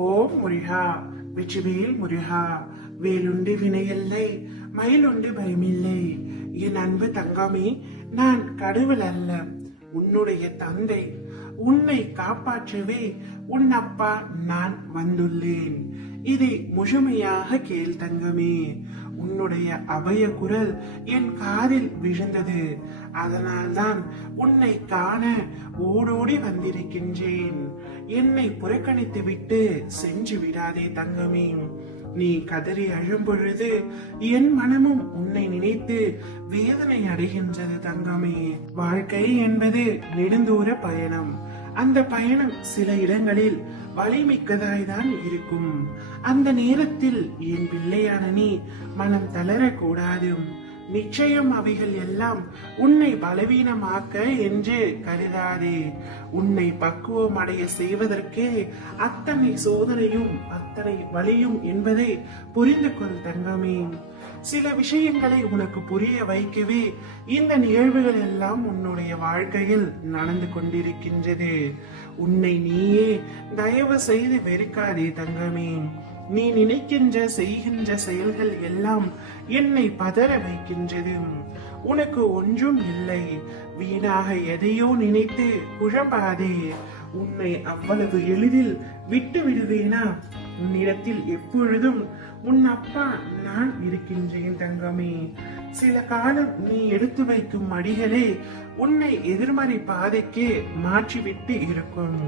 ஓம் முருகா, வெற்றிவேல் முருகா. வேலுண்டு வினையில்லை, மயிலுண்டு பயமில்லை. என் அன்பு தங்கமே, நான் கடவுள் அல்ல, உன்னுடைய தந்தை. உன்னை காப்பாற்றவே உன் அப்பா நான் வந்துள்ளேன். இதை முழுமையாக கேள் தங்கமே. உன்னுடைய அபய குரல் என் காதில் விழுந்தது. அதனால்தான் உன்னை காண ஓடோடி வந்திருக்கின்றேன். என்னை புறக்கணித்து விட்டு சென்று விடாதே தங்கமே. நீ கதறி அழும் பொழுது என் மனமும் உன்னை நினைத்து வேதனை அடைகின்றது தங்கமே. வாழ்க்கை என்பது நெடுந்தூர பயணம். அந்த பயணம் சில இடங்களில் வலிமிக்கதாய்தான் இருக்கும். அந்த நேரத்தில் என் பிள்ளையான நீ மனம் தளரக்கூடாது. நிச்சயம் அவைகள் எல்லாம் உன்னை பலவீனமாக்க என்று கருதாதே. உன்னை பக்குவம் அடைய செய்வதற்கே அத்தனை சோதனையும் அத்தனை வலியும் என்பதை புரிந்து கொள் தங்கமே. சில விஷயங்களை உனக்கு புரிய வைக்கவே இந்த நிகழ்வுகள் எல்லாம் உன்னுடைய வாழ்க்கையில் நடந்து கொண்டிருக்கின்றது. உன்னை நீயே தயவு செய்து வெறுக்காதே தங்கமே. நீ நினைக்கின்ற செய்கின்ற செயல்கள் எல்லாம் என்னை பதற வைக்கின்றது. உனக்கு ஒன்றும் இல்லை. வீணாக எதையோ நினைத்து குழம்பாதே. உன்னை அவ்வளவு எளிதில் விட்டு விடுவேனா? உன்னிடத்தில் எப்பொழுதும் உன் அப்பா நான் இருக்கின்றேன் தங்கமே. சில காலம் நீ எடுத்து வைக்கும் அடிகளே உன்னை எதிர்மறை பாதைக்கு மாற்றிவிட்டு இருக்கும்.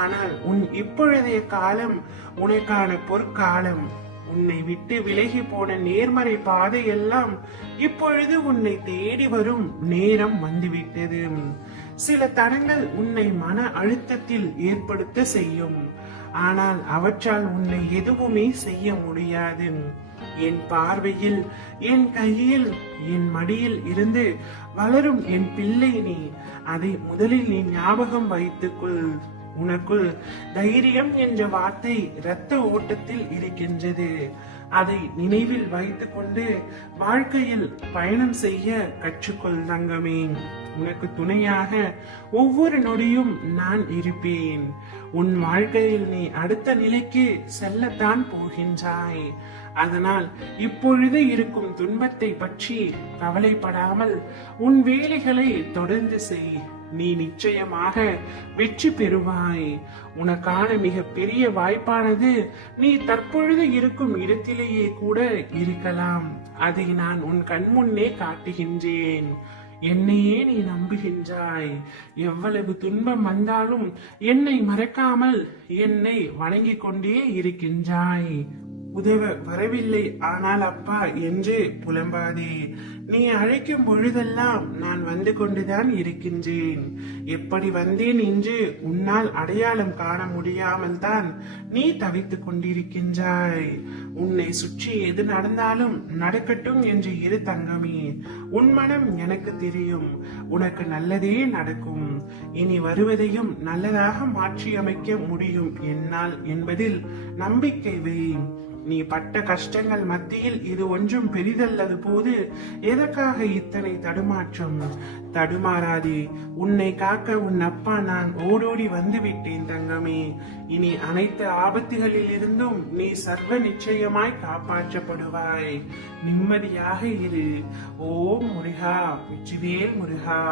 ஆனால் உன் இப்பொழுதைய காலம் உனக்கான பொற்காலம். உன்னை விட்டு விலகி போன நேர்மறை பாதை எல்லாம் இப்பொழுது உன்னை தேடி வரும் நேரம் வந்துவிட்டது. சில தடங்கள் உன்னை மன அழுத்தத்தில் ஏற்படுத்த செய்யும். ஆனால் அவற்றால் உன்னை எதுவுமே செய்ய முடியாது. என் பார்வையில், என் கையில், என் மடியில் இருந்து வளரும் என் பிள்ளை நீ. அதை முதலில் நீ ஞாபகம் வைத்துக்கொள். உனக்குள் தைரியம் என்ற வார்த்தை இரத்த ஓட்டத்தில் இருக்கின்றது. அதை நினைவில் வைத்துக் கொண்டு வாழ்க்கையில் பயணம் செய்ய கற்றுக்கொள் தங்கமே. உனக்கு துணையாக ஒவ்வொரு நொடியும் நான் இருப்பேன். உன் வாழ்க்கையில் நீ அடுத்த நிலைக்கு செல்லத்தான் போகின்றாய். அதனால் இப்பொழுது இருக்கும் துன்பத்தை பற்றி கவலைப்படாமல் உன் வேலைகளை தொடர்ந்து செய். நீ நிச்சயமாக வெற்றி பெறுவாய். உனக்கான மிக பெரிய வாய்ப்பானது நீ தற்பொழுது இருக்கும் இடத்திலேயே கூட இருக்கலாம். அதை நான் உன் கண்முன்னே காட்டுகின்றேன். என்னையே நீ நம்புகின்றாய். எவ்வளவு துன்பம் வந்தாலும் என்னை மறக்காமல் என்னை வணங்கிக் கொண்டே இருக்கின்றாய். உதவ வரவில்லை ஆனால் அப்பா என்று புலம்பாதே. நீ அழைக்கும் பொழுதெல்லாம் நான் வந்து கொண்டுதான் இருக்கின்றேன். எப்படி வந்தேன் என்று உன்னால் அடையாளம் காண முடியாமல் தான் நீ தவித்துக் கொண்டிருக்கின்றாய். உன்னை சுற்றி எது நடந்தாலும் நடக்கட்டும் என்று இரு தங்கமே. உன் மனம் எனக்கு தெரியும். உனக்கு நல்லதே நடக்கும். இனி வருவதையும் நல்லதாக மாற்றி அமைக்க முடியும் என்னால் என்பதில் நம்பிக்கை வை. நீ பட்ட கஷ்டங்கள் மத்தியில் இது ஒன்றும் பெரிதல்லது போது எதற்காக இத்தனை தடுமாற்றம்? தடுமாறாதே. உன்னை காக்க உன் அப்பா நான் ஓடோடி வந்து விட்டேன் தங்கமே. இனி அனைத்து ஆபத்துகளில் இருந்தும் நீ சர்வ நிச்சயமாய் காப்பாற்றப்படுவாய். நிம்மதியாக இரு. ஓம் முருகா, வெற்றிவேல் முருகா.